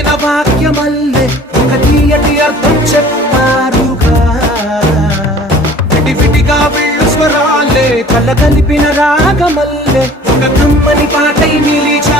పలికిన వాక్యమల్లే ఒక తీయటి అర్థం చెప్పారుగా. విడివిడిగా వెళ్ళు స్వరాలే కల కలిపిన రాగమల్లే ఒక కమ్మని పాటై నిలిచా.